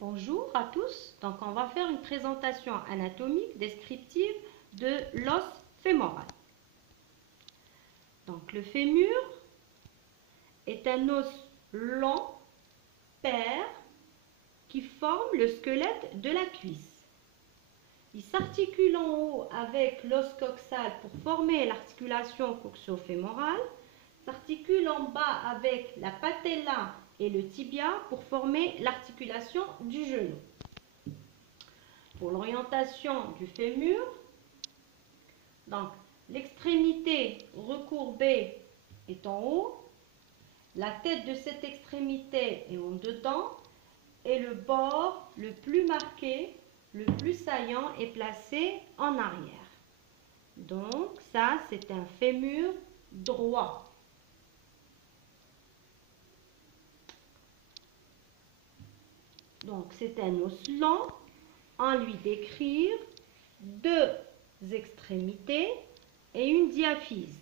Bonjour à tous, donc on va faire une présentation anatomique descriptive de l'os fémoral. Donc le fémur est un os long, pair, qui forme le squelette de la cuisse. Il s'articule en haut avec l'os coxal pour former l'articulation coxo-fémorale, s'articule en bas avec la patella et le tibia pour former l'articulation du genou. Pour l'orientation du fémur, donc l'extrémité recourbée est en haut, la tête de cette extrémité est en dedans et le bord le plus marqué, le plus saillant est placé en arrière. Donc ça, c'est un fémur droit. Donc c'est un os long. En lui décrire deux extrémités et une diaphyse.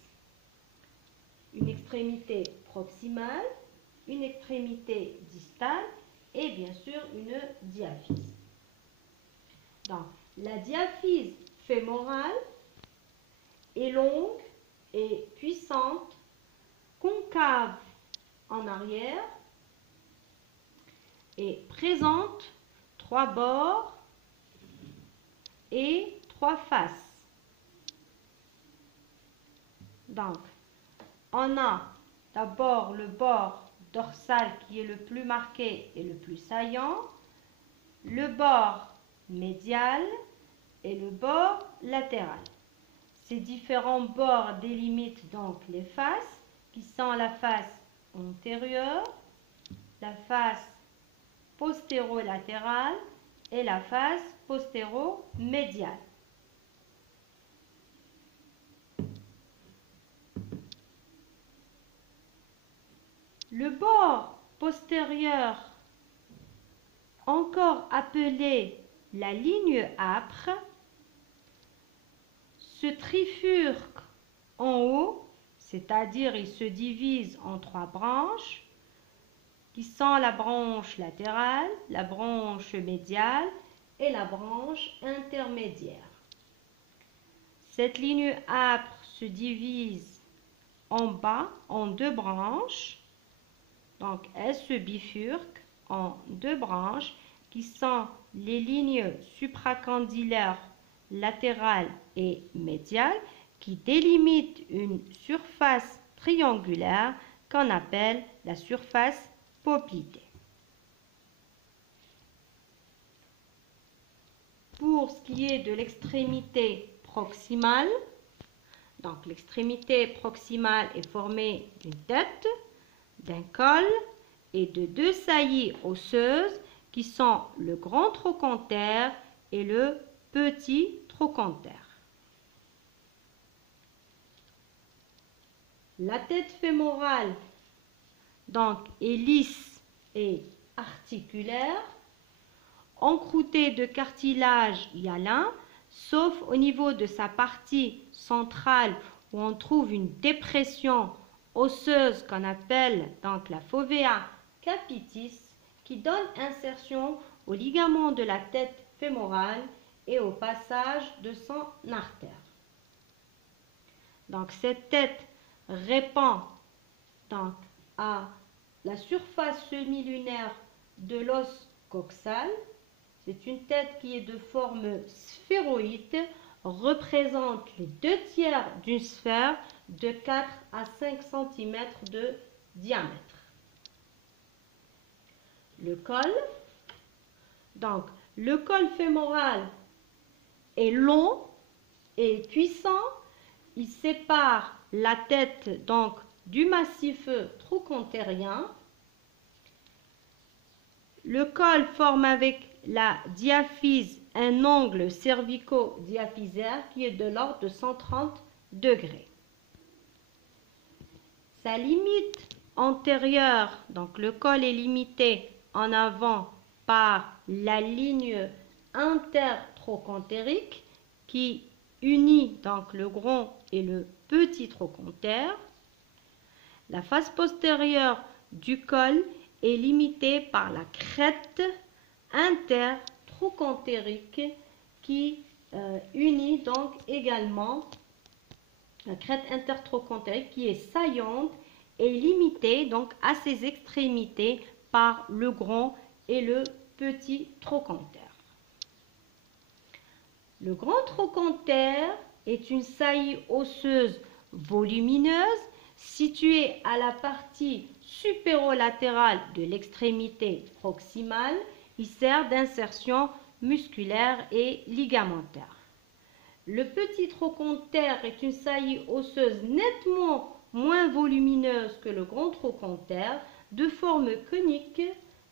Une extrémité proximale, une extrémité distale et bien sûr une diaphyse. Donc, la diaphyse fémorale est longue et puissante, concave en arrière et présente trois bords et trois faces. Donc, on a d'abord le bord dorsal qui est le plus marqué et le plus saillant, le bord médial et le bord latéral. Ces différents bords délimitent donc les faces qui sont la face antérieure, la face postéro-latérale et la face postéro-médiale. Le bord postérieur, encore appelé la ligne âpre, se trifurque en haut, c'est-à-dire il se divise en trois branches, qui sont la branche latérale, la branche médiale et la branche intermédiaire. Cette ligne âpre se divise en bas en deux branches. Donc, elle se bifurque en deux branches qui sont les lignes supracandilaires latérales et médiales qui délimitent une surface triangulaire qu'on appelle la surface poplitée. Pour ce qui est de l'extrémité proximale, donc l'extrémité proximale est formée d'une tête, d'un col et de deux saillies osseuses qui sont le grand trochanter et le petit trochanter. La tête fémorale donc est lisse et articulaire, encroûtée de cartilage hyalin, sauf au niveau de sa partie centrale où on trouve une dépression osseuse qu'on appelle donc la fovea capitis qui donne insertion au ligament de la tête fémorale et au passage de son artère. Donc cette tête répond donc à la surface semi-lunaire de l'os coxal. C'est une tête qui est de forme sphéroïde, représente les 2/3 d'une sphère de 4 à 5 cm de diamètre. Le col, donc le col fémoral est long et puissant. Il sépare la tête donc du massif trochantérien. Le col forme avec la diaphyse un angle cervico-diaphysaire qui est de l'ordre de 130 degrés. Sa limite antérieure, donc le col est limité en avant par la ligne intertrochantérique qui unit donc le grand et le petit trochanter. La face postérieure du col est limitée par la crête intertrochantérique qui unit donc également la crête intertrochantérique qui est saillante et limitée donc à ses extrémités par le grand et le petit trochanter. Le grand trochanter est une saillie osseuse volumineuse située à la partie supérolatérale de l'extrémité proximale. Il sert d'insertion musculaire et ligamentaire. Le petit trochanter est une saillie osseuse nettement moins volumineuse que le grand trochanter, de forme conique,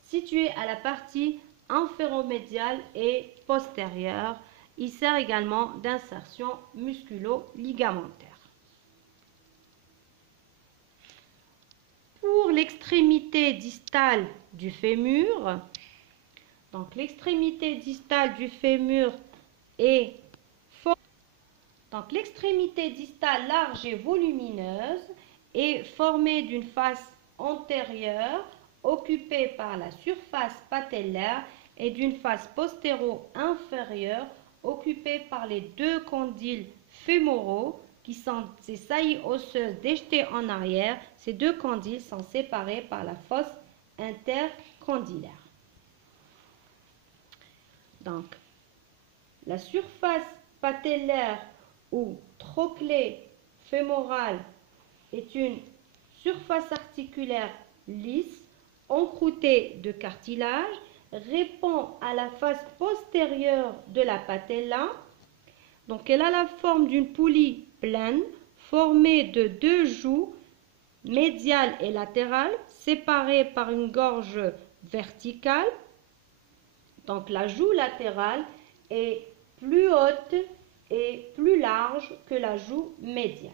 située à la partie inféromédiale et postérieure. Il sert également d'insertion musculo-ligamentaire. Pour l'extrémité distale du fémur, donc l'extrémité distale du fémur est l'extrémité distale large et volumineuse est formée d'une face antérieure occupée par la surface patellaire et d'une face postéro-inférieure occupée par les deux condyles fémoraux qui sont ces saillies osseuses déjetées en arrière. Ces deux condyles sont séparés par la fosse intercondylaire. Donc, la surface patellaire ou trochlée fémorale est une surface articulaire lisse, encroûtée de cartilage, répond à la face postérieure de la patella. Donc, elle a la forme d'une poulie pleine formée de deux joues médiales et latérales séparées par une gorge verticale. Donc, la joue latérale est plus haute et plus large que la joue médiale.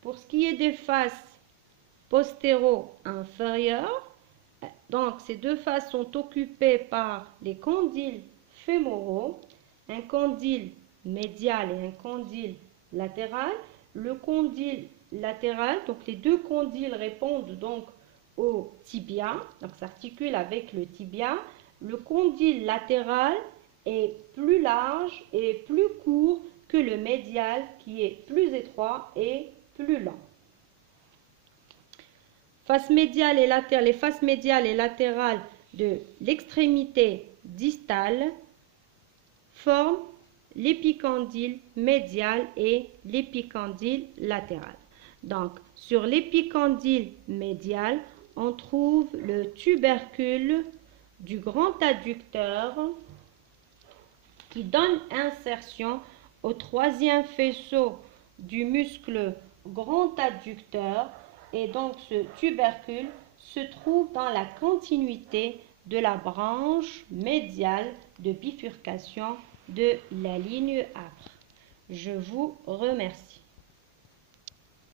Pour ce qui est des faces postéro-inférieures, donc ces deux faces sont occupées par les condyles fémoraux, un condyle médial et un condyle latéral. Le condyle latéral, donc les deux condyles répondent donc au tibia, donc s'articule avec le tibia. Le condyle latéral est plus large et plus court que le médial qui est plus étroit et plus lent. Face médiale et latérale, les faces médiales et latérales de l'extrémité distale forment l'épicondyle médial et l'épicondyle latéral. Donc, sur l'épicondyle médial, on trouve le tubercule du grand adducteur qui donne insertion au troisième faisceau du muscle grand adducteur, et donc ce tubercule se trouve dans la continuité de la branche médiale de bifurcation de la ligne âpre. Je vous remercie.